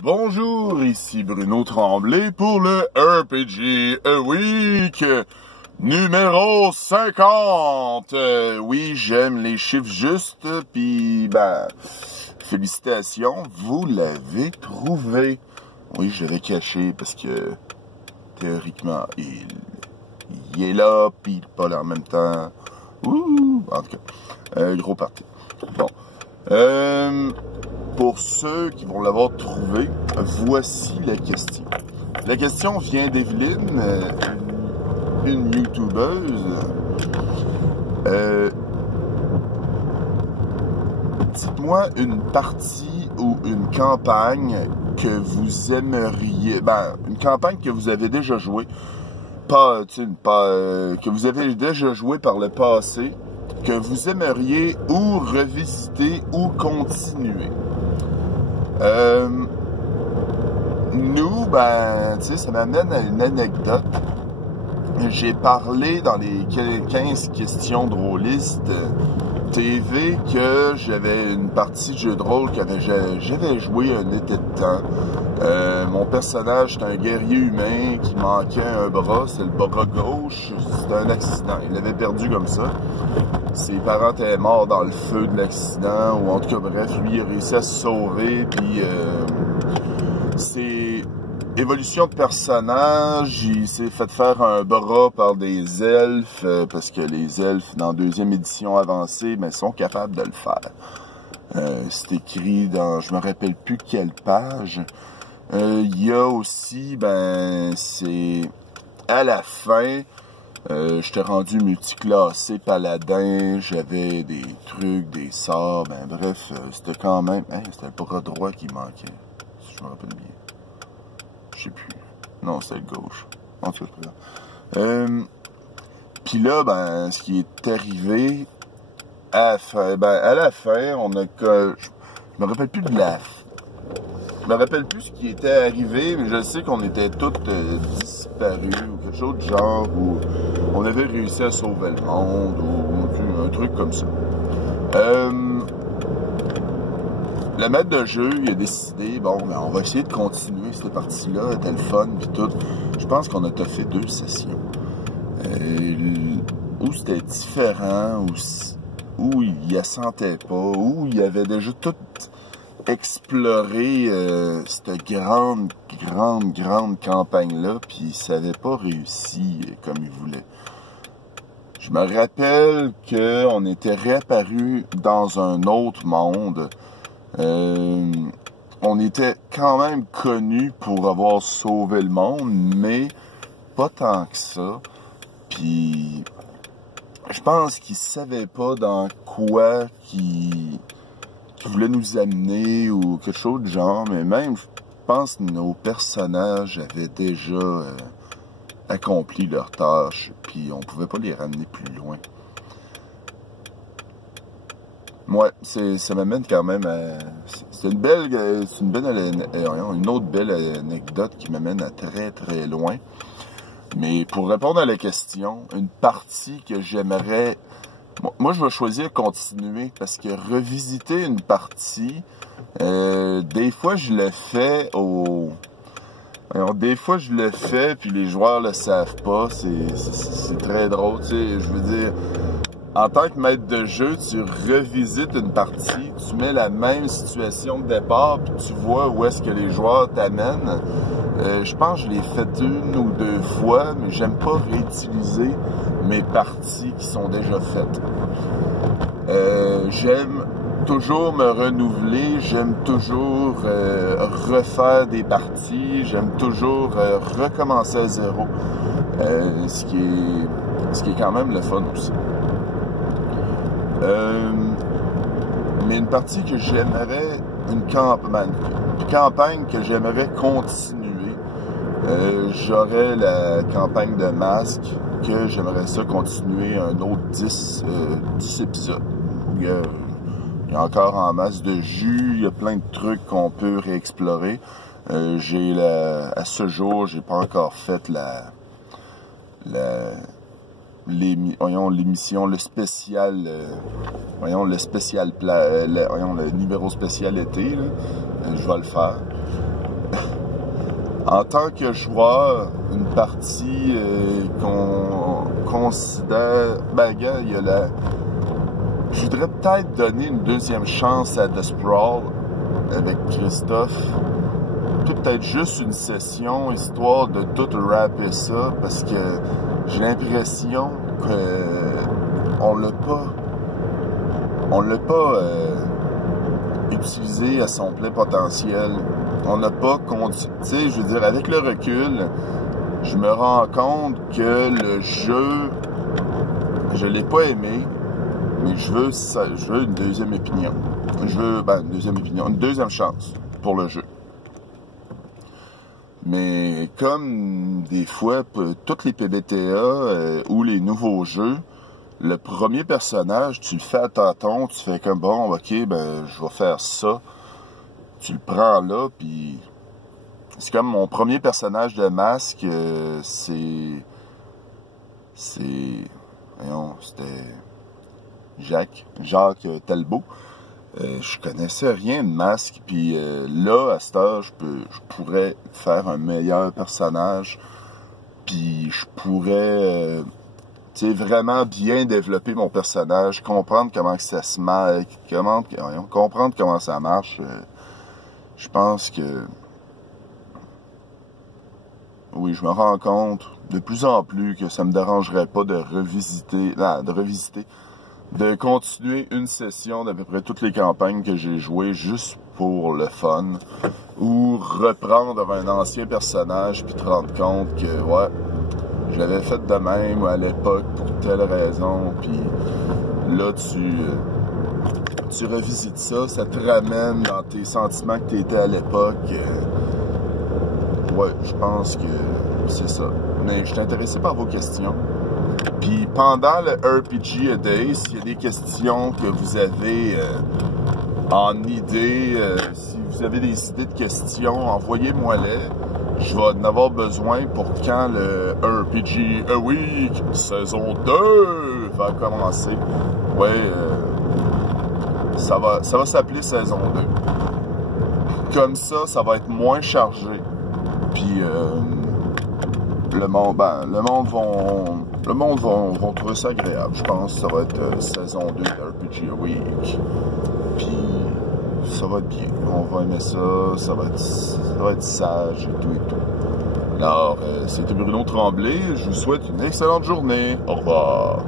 Bonjour, ici Bruno Tremblay pour le RPG Week numéro 50. Oui, j'aime les chiffres justes, puis félicitations, vous l'avez trouvé. Oui, je l'avais caché parce que théoriquement, il est là, puis pas là en même temps. Ouh, en tout cas, gros parti. Bon. Pour ceux qui vont l'avoir trouvé, voici la question. La question vient d'Evelyne, une youtubeuse. Dites-moi une partie ou une campagne que vous aimeriez... une campagne que vous avez déjà jouée. Que vous avez déjà joué par le passé, que vous aimeriez ou revisiter ou continuer. Nous, ça m'amène à une anecdote. J'ai parlé dans les 15 questions drôlistes TV que j'avais une partie de jeu de rôle que j'avais joué un été de temps. Mon personnage, c'était un guerrier humain qui manquait un bras, c'est le bras gauche, c'était un accident, il l'avait perdu comme ça. Ses parents étaient morts dans le feu de l'accident, ou en tout cas bref, lui il a réussi à se sauver, puis c'est évolution de personnage, il s'est fait faire un bras par des elfes, parce que les elfes, dans deuxième édition avancée, sont capables de le faire. C'est écrit dans, je me rappelle plus quelle page. Il y a aussi, c'est à la fin, j'étais rendu multiclassé paladin, j'avais des trucs, des sorts, bref, c'était quand même, c'était le bras droit qui manquait, si je me rappelle bien. Je sais plus. Non, c'était le gauche. En tout cas, puis là, ce qui est arrivé à la fin, on a que je me rappelle plus de la. Je me rappelle plus ce qui était arrivé, mais je sais qu'on était tous disparus ou quelque chose de genre où on avait réussi à sauver le monde ou un truc comme ça. Le maître de jeu, il a décidé, on va essayer de continuer cette partie-là, c'était le fun, puis tout. Je pense qu'on a fait 2 sessions. Où c'était différent, où il ne sentait pas, où il avait déjà tout exploré cette grande campagne-là, puis ça n'avait pas réussi comme il voulait. Je me rappelle qu'on était réapparu dans un autre monde. On était quand même connus pour avoir sauvé le monde, mais pas tant que ça. Puis, je pense qu'ils savaient pas dans quoi qu'ils voulaient nous amener ou quelque chose du genre, mais même, je pense que nos personnages avaient déjà accompli leur tâche, puis on pouvait pas les ramener plus loin. Ouais, ça m'amène quand même à... C'est une autre belle anecdote qui m'amène à très loin. Mais pour répondre à la question, une partie que j'aimerais... Moi, je vais choisir continuer parce que revisiter une partie, des fois, je le fais des fois, je le fais, puis les joueurs le savent pas. C'est très drôle, tu sais. Je veux dire... En tant que maître de jeu, tu revisites une partie, tu mets la même situation de départ, puis tu vois où est-ce que les joueurs t'amènent. Je pense que je l'ai fait 1 ou 2 fois, mais j'aime pas réutiliser mes parties qui sont déjà faites. J'aime toujours me renouveler, j'aime toujours refaire des parties, j'aime toujours recommencer à zéro, ce qui est quand même le fun aussi. Mais une partie que j'aimerais, une campagne que j'aimerais continuer, j'aurais la campagne de Masque, que j'aimerais ça continuer un autre 10 épisodes. Il y a encore en masse de jus, il y a plein de trucs qu'on peut réexplorer. À ce jour, j'ai pas encore fait l'émission, le numéro spécial été, là, je vais le faire. En tant que joueur, une partie qu'on considère... Ben, gars, il y a la... Je voudrais peut-être donner une deuxième chance à The Sprawl avec Christophe. Peut-être juste une session, histoire de tout rapper ça, parce que j'ai l'impression qu'on l'a pas utilisé à son plein potentiel. On n'a pas continué. Tu sais, je veux dire, avec le recul, je me rends compte que le jeu, je l'ai pas aimé, mais je veux une deuxième opinion. Une deuxième chance pour le jeu. Mais comme des fois, toutes les PBTA ou les nouveaux jeux, le premier personnage, tu le fais à tâtons, tu fais comme bon, ok, ben je vais faire ça. Tu le prends là, puis c'est comme mon premier personnage de masque, c'était, c'était Jacques Talbot. Je connaissais rien de masque, puis là, à cette heure, je pourrais faire un meilleur personnage, puis je pourrais, vraiment bien développer mon personnage, comprendre comment que ça se marche, comprendre comment ça marche. Je pense que, oui, je me rends compte de plus en plus que ça me dérangerait pas de de continuer une session d'à peu près toutes les campagnes que j'ai jouées juste pour le fun, ou reprendre un ancien personnage puis te rendre compte que, ouais, je l'avais fait de même à l'époque pour telle raison, puis là, tu revisites ça, ça te ramène dans tes sentiments que tu étais à l'époque. Ouais, je pense que c'est ça. Mais je suis intéressé par vos questions. Puis pendant le RPG a Day, s'il y a des questions que vous avez en idée, si vous avez des idées de questions, envoyez-moi-les. Je vais en avoir besoin pour quand le RPG a Week saison 2 va commencer. Ouais, ça va s'appeler saison 2. Comme ça, ça va être moins chargé. Puis le monde vont trouver ça agréable. Je pense que ça va être saison 2 de RPG a Week. Puis ça va être bien. On va aimer ça. Ça va être sage et tout et tout. Alors, c'était Bruno Tremblay. Je vous souhaite une excellente journée. Au revoir.